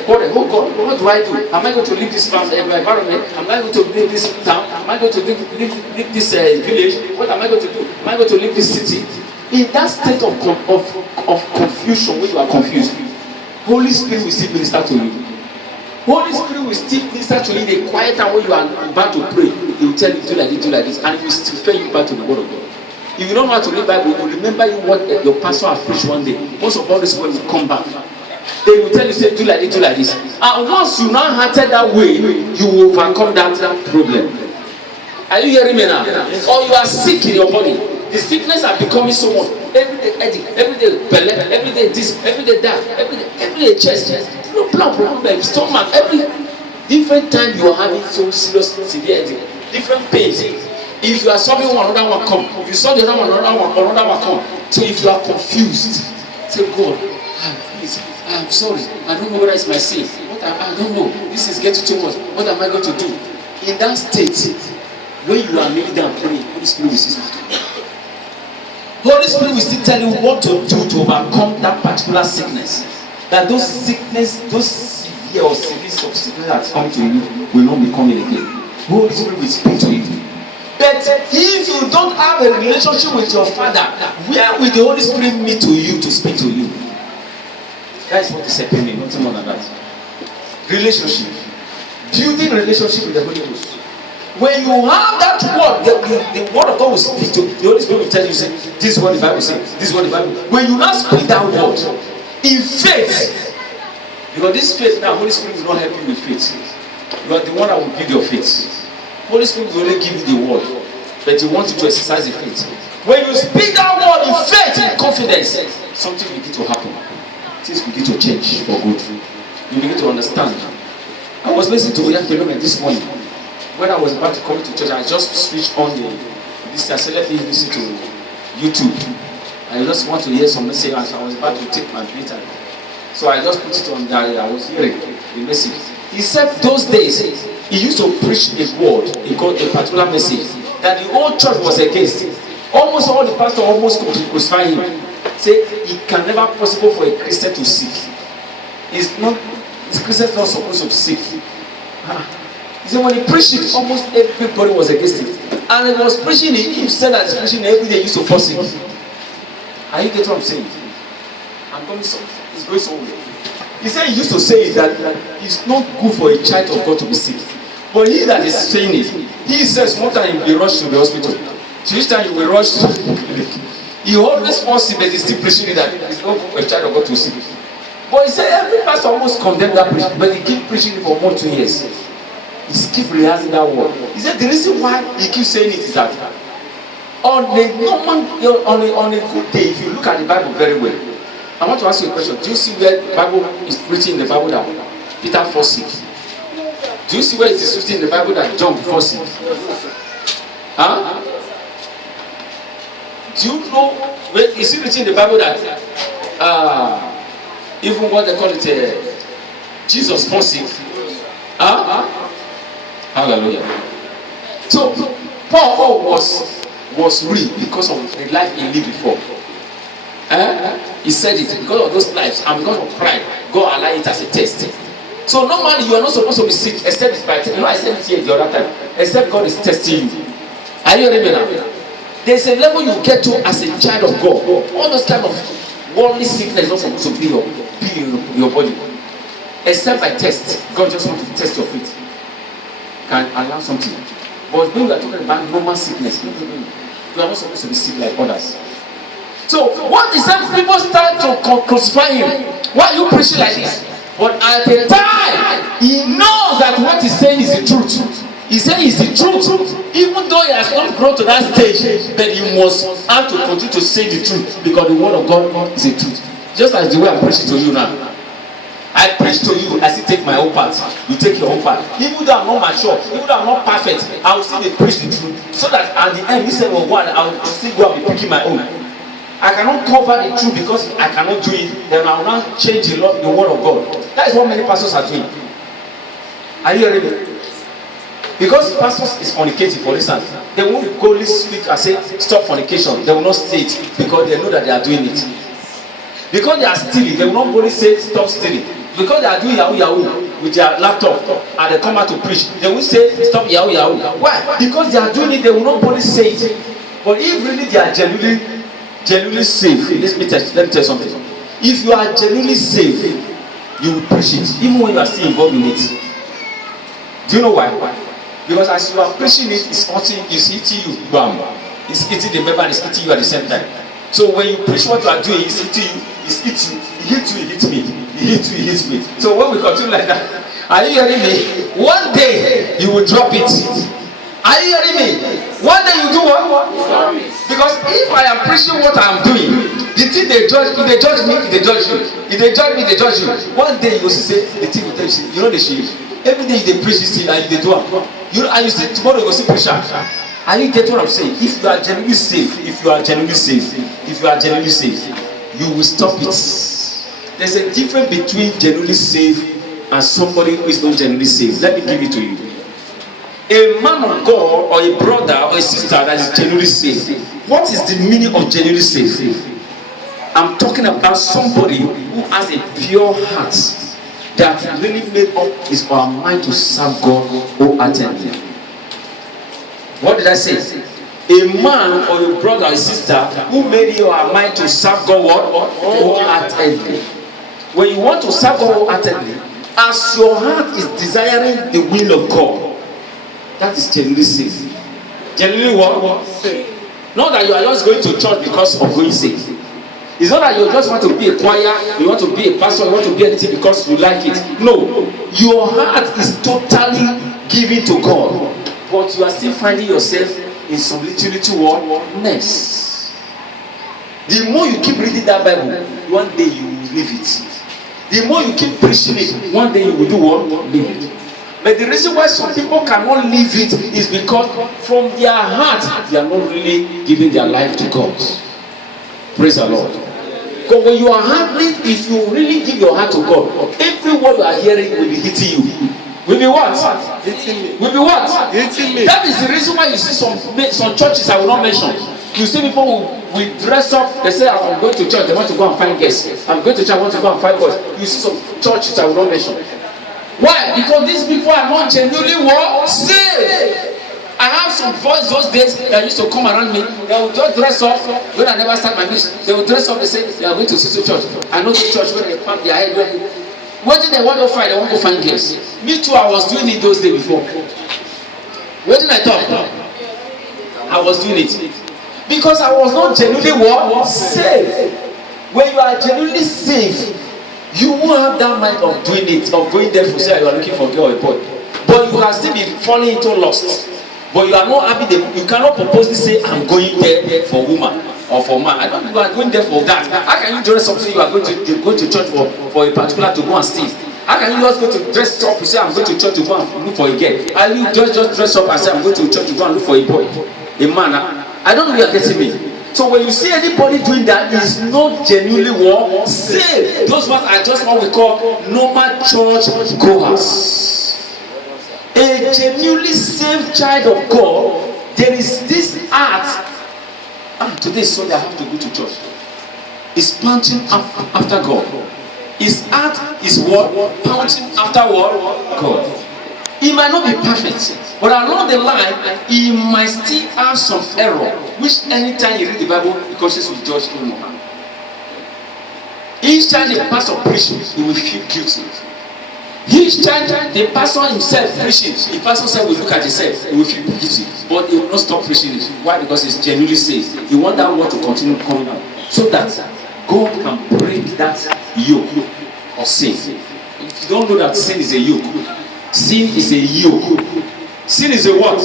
quarrel, oh God, what do I do? Am I going to leave this environment? Am I going to leave this town? Am I going to leave this village? What am I going to do? Am I going to leave this city? In that state of confusion, when you are confused, Holy Spirit will still minister to you. Holy Spirit will still minister to you in a quiet time when you are about to pray. He will tell you, do like this, and he will still refer you back to the word of God. If you don't know how to read Bible, you will remember you what your pastor has preached one day. Most of all this will come back. They will tell you, say, do like this. And once you now hearted that way, you will overcome that problem. Are you hearing me now? Or you are sick in your body. The sickness are becoming so much. Every day headache, every day belly, every day this, every day that, every day chest, problem, stomach, every different time you are having so serious, severe headache, different pains. If you are solving one, another one come. If you solve the other one, another one come. So if you are confused, say, God, please, I'm sorry. I don't know whether it's my sin. I don't know. This is getting too much. What am I going to do? In that state, when you are kneeling down praying, Holy Spirit will still speak to you. Holy Spirit will still tell you what to do to overcome that particular sickness. That those sickness, those severe or severe sickness that's coming to you will not be coming again. Holy Spirit will speak to you. But if you don't have a relationship with your Father, where will the Holy Spirit meet to you to speak to you? That is what is happening, nothing more than that. Relationship. Building relationship with the Holy Ghost. When you have that word, the word of God will speak to you. The Holy Spirit will tell you, say, this is what the Bible says. This is what the Bible. When you now speak that word in faith, because this faith now, Holy Spirit will not help you with faith. You are the one that will build your faith. Holy Spirit will only give you the word, but He wants you to exercise the faith. When you speak that word in faith and confidence, something will begin to happen. Things begin to change for good. You begin to understand. I was listening to Oyakhilome this morning. When I was about to come to church, I just switched on this. I said, let me listen to YouTube. I just want to hear some message as I was about to take my breath. So I just put it on that. I was hearing the message. He said those days, he used to preach a word, he called a particular message, that the whole church was against. Almost all the pastors almost crucify him. Say, it can never be possible for a Christian to seek. Christians not supposed to seek. He said when he preached it, almost everybody was against it. And he was preaching it, he said that he's preaching every day, he used to force it. Are you getting what I'm saying? It's going somewhere. He said he used to say that it's not good for a child of God to be sick. But he that is saying it, he says one time he will rush to the hospital. So each time he will rush to the clinic. He always wants it, but he's still preaching it that it's not good for a child of God to be sick. But he said every pastor almost condemned that preaching, but he keep preaching it for more 2 years. He keep rehearsing that word. He said the reason why he keeps saying it is that on a good day, if you look at the Bible very well, I want to ask you a question. Do you see where the Bible is written in the Bible that Peter fell sick? Do you see where it is written in the Bible that John fell sick? Huh? Do you know where is it written in the Bible that even what they call it Jesus fell sick? Huh? Hallelujah. So Paul was real because of the life he lived before. He said it because of those lives and because of pride. God allowed it as a test. So normally you are not supposed to be sick except it's by I said it here the other time. Except God is testing you. Are you ready now? There's a level you get to as a child of God. All those kind of worldly sickness is not supposed to be in your body. Except by test. God just wants to test your faith. Can allow something. But when we are talking about normal sickness, you are not supposed to be sick like others. So what is that? People start to crucify him. Why are you preaching like this? But at the time, he knows that what he's saying is the truth. He said it's the truth. Even though he has not grown to that stage, but he must have to continue to say the truth because the word of God is the truth. Just as the way I'm preaching to you now. I preach to you, I still take my own part. You take your own part. Even though I'm not mature, even though I'm not perfect, I will still preach the truth. So that at the end, instead of one, I will still go and be picking my own. I cannot cover the truth because I cannot do it. Then I will not change the word of God. That is what many pastors are doing. Are you hearing me? Because pastors is fornicating, for instance, they won't go speak and say stop fornication. They will not say it because they know that they are doing it. Because they are stealing, they will not only say stop stealing. Because they are doing yahoo with their laptop and they come out to preach, they will say stop yahoo. Why? Because they are doing it, they will not only say it. But if really they are genuinely saved, let me tell you something. If you are genuinely saved, you will preach it, even when you are still involved in it. Do you know why? Because as you are preaching it, it's hitting you, bam. It's hitting the member and it's hitting you at the same time. So when you preach what you are doing, it's hitting you, it's hits you, it hits you, it hits me, it hits you, it hits me. So when we continue like that, are you hearing me? One day you will drop it. Are you hearing me? One day you do what? Because if I am preaching what I am doing, the thing they judge, if they judge me, if they judge you. If they judge me, they judge you. One day you will say, the thing will tell you, you know the shit. Every day they preach this thing and they do it. You know, and you say tomorrow you go see preacher. Are you get what I'm saying? If you are genuinely saved, you will stop it. There's a difference between genuinely saved and somebody who is not genuinely saved. Let me give it to you. A man of God or a brother or a sister that is genuinely saved. What is the meaning of genuinely saved? I'm talking about somebody who has a pure heart that really made up his or her mind to serve God wholeheartedly. What did I say? A man or a brother or a sister who made you or her mind to serve God wholeheartedly. When you want to serve God wholeheartedly, as your heart is desiring the will of God, that is genuinely saved. Genuinely what? Not that you are just going to church because of going saved. It's not that you just want to be a choir, you want to be a pastor, you want to be anything because you like it. No, your heart is totally given to God, but you are still finding yourself in some little mess. The more you keep reading that Bible, one day you will leave it. The more you keep preaching it, one day you will do what? Leave it. But the reason why some people cannot leave it is because from their heart they are not really giving their life to God. Praise the Lord. Because when you are hungry, if you really give your heart to God, every word you are hearing will be hitting you. Will be what? Hitting me. Will be what? Hitting me. That is the reason why you see some churches I will not mention. You see people will dress up, they say I'm going to church, they want to go and find guests. I'm going to church, I want to go and find God. You see some churches I will not mention. Why? Because these people are not genuinely what? Saved. I have some boys those days that used to come around me. They will just dress up. When I never start my mission, they will dress up. They say they are going to Sister Church. I know the church where they pump their head. When they want to find, they want to find guests. Me too. I was doing it those days before. Where did I talk? I was doing it because I was not genuinely what? Saved. When you are genuinely saved, you won't have that mind of doing it, of going there for say you are looking for a girl or a boy. But you can still be falling into lust. But you are not happy. You cannot purposely say I'm going there for woman or for man. I don't think you are going there for that. How can you dress up say you are going to go to church for a particular to go and steal? How can you just go to dress up and say I'm going to church to go and look for a girl? And you just dress up and say I'm going to church to go and look for a boy, a man? I don't know if you are getting me. So when you see anybody doing that, it is not genuinely what? Saved. Those ones are just what we call normal church goers. A genuinely saved child of God, there is this heart. Today is Sunday, I have to go to church. It's panting after God. His heart is what? Pounding after what? God. He might not be perfect, but along the line, he might still have some error, which anytime you read the Bible, the conscience will judge him more. Each time the pastor preaches, he will feel guilty. Each time the pastor himself preaches, the pastor himself will look at himself, he will feel guilty. But he will not stop preaching it. Why? Because he's genuinely saved. He wants that word to continue coming out, so that God can break that yoke of sin. If you don't know that sin is a yoke, sin is a yoke. Sin is a what?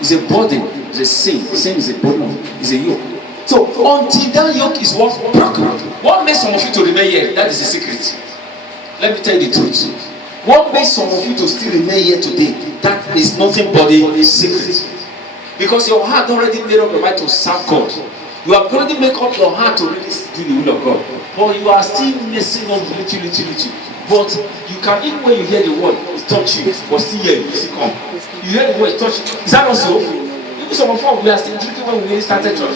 It's a burden. It's a sin. Sin is a burden. It's a yoke. So until that yoke is what broken, what makes some of you to remain here? That is the secret. Let me tell you the truth. What makes some of you to still remain here today? That is nothing but a secret. Because your heart already made up your mind to serve God. You have already made up your heart to really do the will of God. But you are still messing up little. But you can, even when you hear the word, it touch you, but still hear you still come. You hear the word, it touch you. Is that also? Even some of us, we are still drinking when we really started church.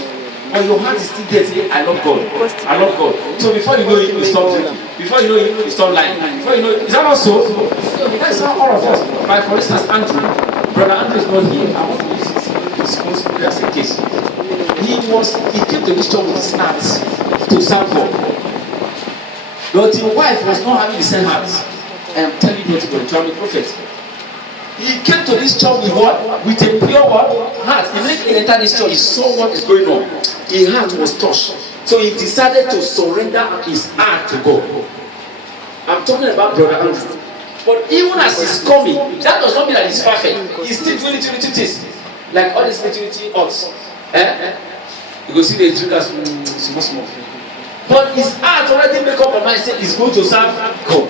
But your heart is still there, say, I love God. I love God. So before you know it, you stop drinking. Before you know it, you stop lying. Before you know it, is that also? That's how all of us. Like for instance, Andrew. Brother Andrew is not here. I want to use his responsibility as a case. He came to this church with his heart to serve God. But his wife was not having the same heart. I am telling you to go to a prophet. He came to this church with what? With a pure heart. Immediately he entered this church, he saw what is going on. His heart was touched. So he decided to surrender his heart to God. I'm talking about Brother Andrew. But even as he's coming, that does not mean that he's perfect. He's still doing little things. Like all these little odds. You go see the drinkers small. But his heart already make up a mind, say he's going to serve God.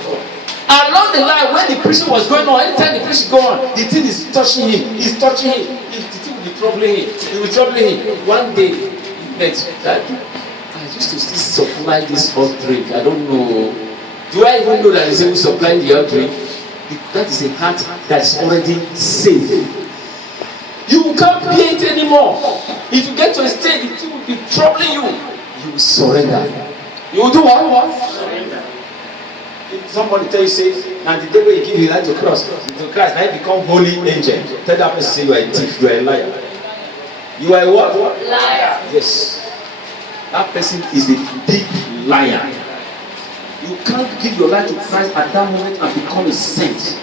Along the line, when the preaching was going on, anytime the preaching go on, the thing is touching him. He's touching him. The thing will be troubling him. It will be troubling him. One day, he met that. I used to still supply this hot drink. I don't know. Do I even know that he's able to supply the hot drink? That is a heart that is already saved. You can't bear it anymore. If you get to a stage, the thing will be troubling you. You will surrender. You will do what? Surrender. If somebody tell you, say, and the day when you give your life to Christ, now you become holy angel. Tell that person, say, you are a thief, you are a liar. You are a what? Liar. Yes. That person is a big liar. You can't give your life to Christ at that moment and become a saint.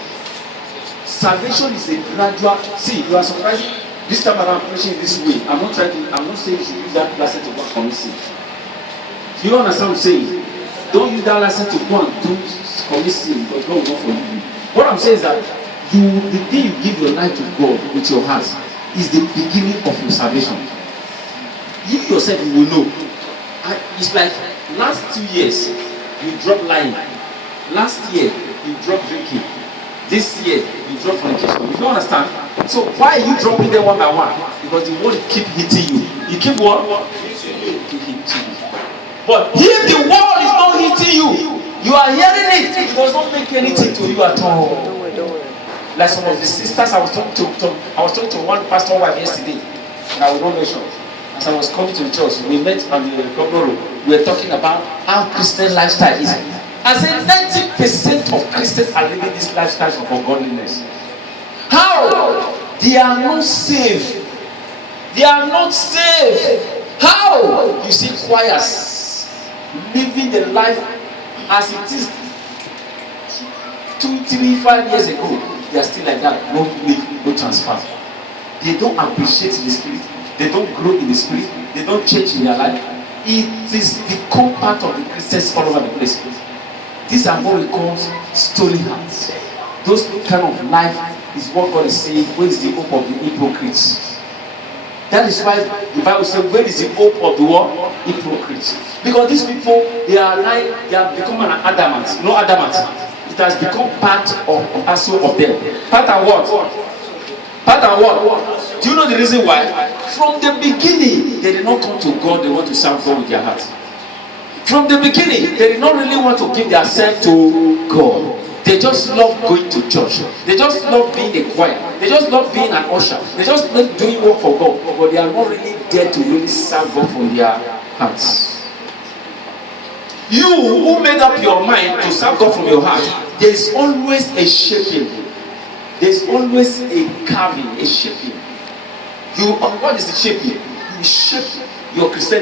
Salvation is a gradual. See, you are surprised. This time around, preaching this way. I'm not saying you should use that lesson to work on sin. Do you understand what I'm saying? Don't use that lesson to go and do commit sin, because God will not forgive you. What I'm saying is that the day you give your life to God with your heart is the beginning of your salvation. You yourself, you will know. It's like last 2 years you dropped lying. Last year you dropped drinking. This year you dropped fornication. You don't understand. So why are you dropping them one by one? Because the word keep hitting you. You keep what? Keep hitting you. But if the word is not hitting you, you are hearing it. It does not make anything to you at all. Like some of the sisters I was talking to one pastor wife yesterday, and I will not mention. As I was coming to the church, we met on the governor room. We were talking about how Christian lifestyle is. I said 90% of Christians are living this lifestyle of ungodliness. How? They are not saved. They are not saved. How? You see choirs living the life as it is 2, 3, 5 years ago. They are still like that. No live, no transfer. They don't appreciate the spirit. They don't grow in the spirit. They don't change in their life. It is become part of the Christians all over the place. These are what we call stony hearts. Those kind of life is what God is saying. Where is the hope of the hypocrites? That is why the Bible says, where is the hope of the what? Hypocrites. Because these people, they have become an adamant. No adamant. It has become part of also of them. Part of what? Part of what? Do you know the reason why? From the beginning, they did not come to God. They want to serve God with their heart. From the beginning, they did not really want to give themselves to God. They just love going to church. They just love being a choir. They just love being an usher. They just love doing work for God. But they are not really there to really serve God from their hearts. You who made up your mind to serve God from your heart, there is always a shaping. There is always a carving, a shaping. What is the shaping? You shape your Christianity.